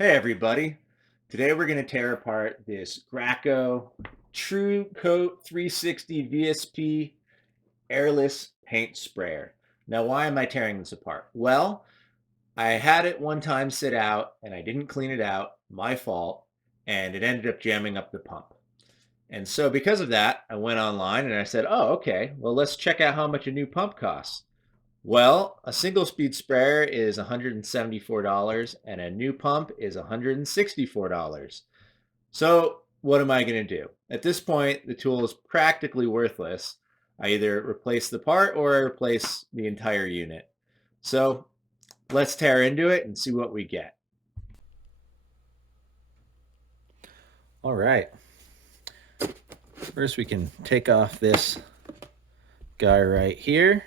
Hey everybody. Today we're going to tear apart this Gracco True Coat 360 VSP Airless Paint Sprayer. Now, why am I tearing this apart? Well, I had it one time sit out and I didn't clean it out, my fault, and it ended up jamming up the pump. And so because of that, I went online and I said, oh, okay, well, let's check out how much a new pump costs. Well, a single speed sprayer is $174 and a new pump is $164. So what am I going to do? At this point, the tool is practically worthless. I either replace the part or I replace the entire unit. So let's tear into it and see what we get. All right. First, we can take off this guy right here.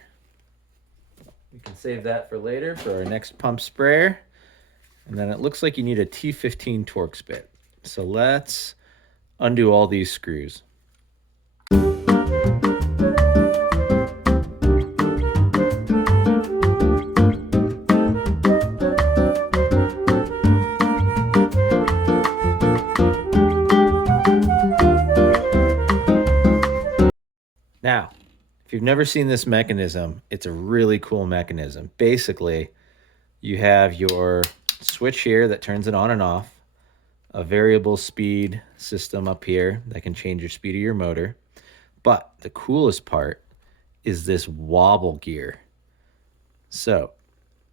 We can save that for later for our next pump sprayer. And then it looks like you need a T15 Torx bit. So let's undo all these screws. Now, if you've never seen this mechanism, it's a really cool mechanism. Basically, you have your switch here that turns it on and off, a variable speed system up here that can change your speed of your motor. But the coolest part is this wobble gear. So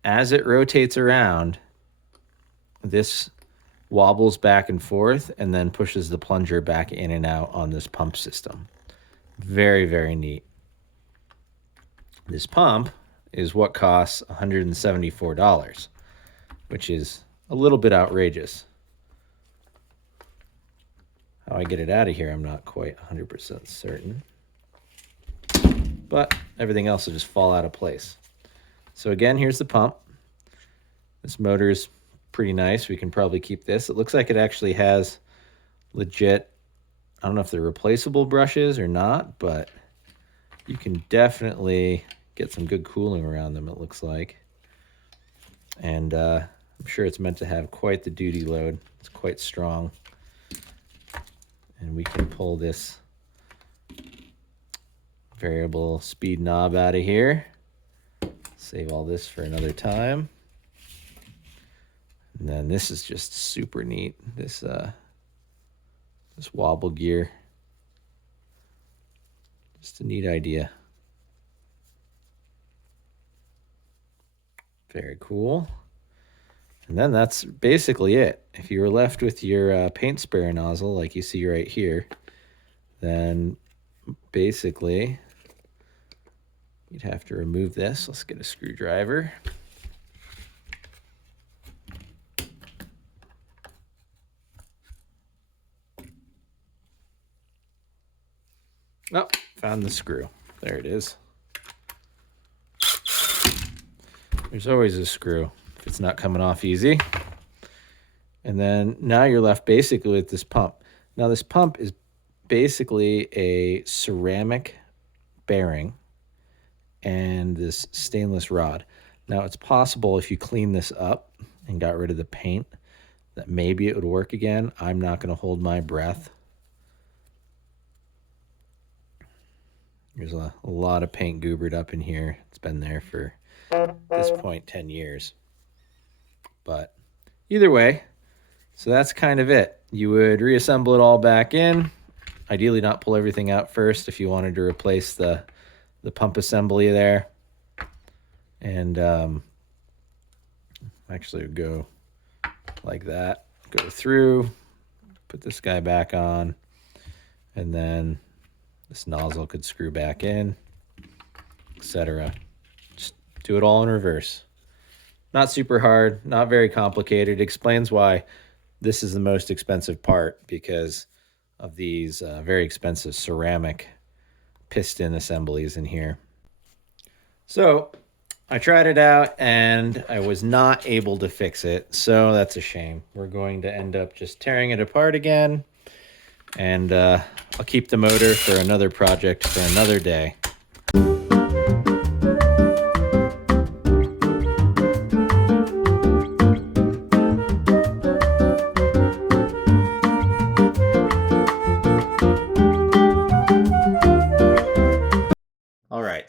as it rotates around, this wobbles back and forth and then pushes the plunger back in and out on this pump system. Very, very neat. This pump is what costs $174, which is a little bit outrageous. How I get it out of here, I'm not quite 100% certain. But everything else will just fall out of place. So again, here's the pump. This motor is pretty nice. We can probably keep this. It looks like it actually has legit, I don't know if they're replaceable brushes or not, but you can definitely get some good cooling around them, it looks like. And I'm sure it's meant to have quite the duty load. It's quite strong. And we can pull this variable speed knob out of here. Save all this for another time. And then this is just super neat. This wobble gear. Just a neat idea. Very cool. And then that's basically it. If you were left with your paint sprayer nozzle, like you see right here, then basically you'd have to remove this. Let's get a screwdriver. Oh, found the screw. There it is. There's always a screw if it's not coming off easy. And then now you're left basically with this pump. Now this pump is basically a ceramic bearing and this stainless rod. Now it's possible if you clean this up and got rid of the paint that maybe it would work again. I'm not going to hold my breath. There's a lot of paint goobered up in here. It's been there for, at this point, 10 years. But either way, so that's kind of it. You would reassemble it all back in. Ideally not pull everything out first if you wanted to replace the pump assembly there. And actually would go like that. Go through, put this guy back on, and then this nozzle could screw back in, etc. Just do it all in reverse. Not super hard, not very complicated. It explains why this is the most expensive part, because of these very expensive ceramic piston assemblies in here. So I tried it out and I was not able to fix it, so that's a shame. We're going to end up just tearing it apart again, and I'll keep the motor for another project for another day.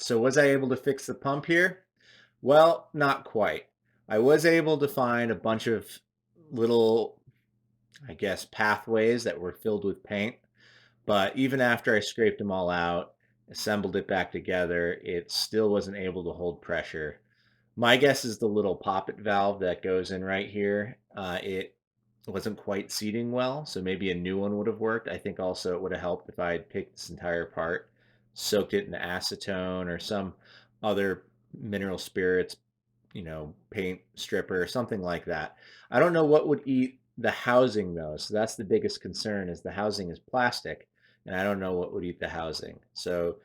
So was I able to fix the pump here? Well, not quite. I was able to find a bunch of little, I guess, pathways that were filled with paint. But even after I scraped them all out, assembled it back together, it still wasn't able to hold pressure. My guess is the little poppet valve that goes in right here. It wasn't quite seating well, so maybe a new one would have worked. I think also it would have helped if I had picked this entire part, soaked it in acetone or some other mineral spirits, paint stripper or something like that. I don't know what would eat the housing though. So that's the biggest concern is the housing is plastic and I don't know what would eat the housing. So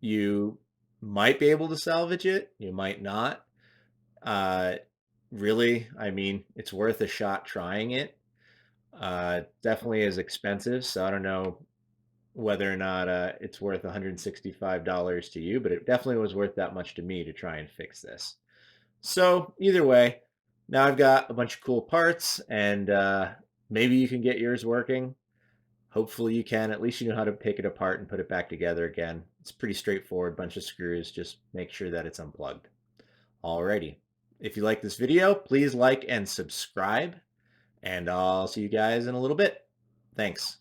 you might be able to salvage it. You might not. Uh, really, I mean, it's worth a shot trying it. Definitely is expensive. So I don't know whether or not it's worth $165 to you, but it definitely was worth that much to me to try and fix this. So either way, now I've got a bunch of cool parts and maybe you can get yours working. Hopefully you can. At least you know how to take it apart and put it back together again. It's pretty straightforward, bunch of screws. Just make sure that it's unplugged. Alrighty. If you like this video, please like and subscribe, and I'll see you guys in a little bit. Thanks.